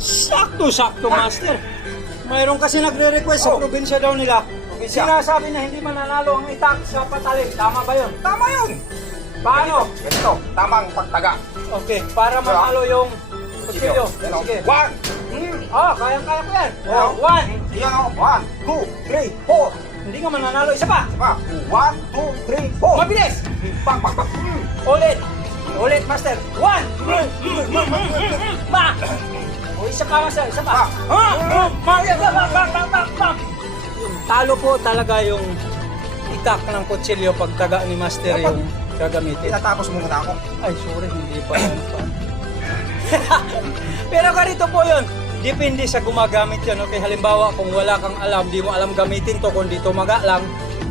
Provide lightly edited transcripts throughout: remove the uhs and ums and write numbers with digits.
Sakto-sakto, Master. Mayroon kasi nagre-request sa probinsya daw nila. Sinasabi na hindi mananalo ang itak sa patalim. Tama ba yun? Tama yun! Paano? Ito, tamang pagtaga. Okay, para manalo yung kutsilyo. Yan o. Sige. 1. Kayang-kaya ko yan. Oh, 1. Yan o. 1, 2, 3, 4. Hindi ka mananalo. Isa pa. 1, 2, 3, 4. Mabilis. Bang, bang, bang. Ulit. Ulit, Master. 1. Ba. O, isa pa, Master. Isa pa. Talo po talaga yung itak ng kutsilyo pag taga ni Master yung gagamitin. Tinatapos mo muna ako. Ay, sorry, hindi pa yan pa. Pero ganito po yun. Depende sa gumagamit yun. Okay, halimbawa, kung wala kang alam, di mo alam gamitin to, kundi tumaga lang.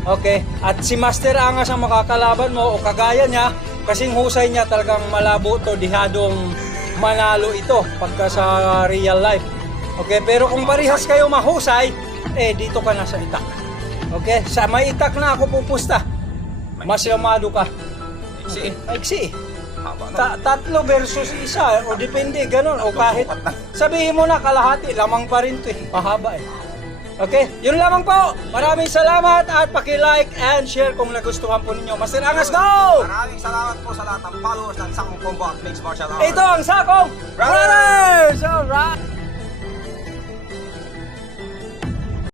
Okay, at si Master Angas ang makakalaban mo o kagaya niya, kasing husay niya talagang malabo to, dihadong manalo ito pagka sa real life. Okay, pero kung parehas kayo mahusay, dito ka na sa itak. Okay, sa may itak na ako pupusta. Mas yamado ka. Iksi. Iksi. Haba na. Tatlo versus isa, o depende, ganun, o kahit sabihin mo na kalahati, lamang pa rin to pahaba Okay, yun lamang po. Maraming salamat at paki-like and share kung nagustuhan po ninyo. Master Angas, go! Maraming salamat po sa lahat ng followers ng Sakong Combo at Mixed Martial Arts. Ito ang Sakong Brothers! Alright!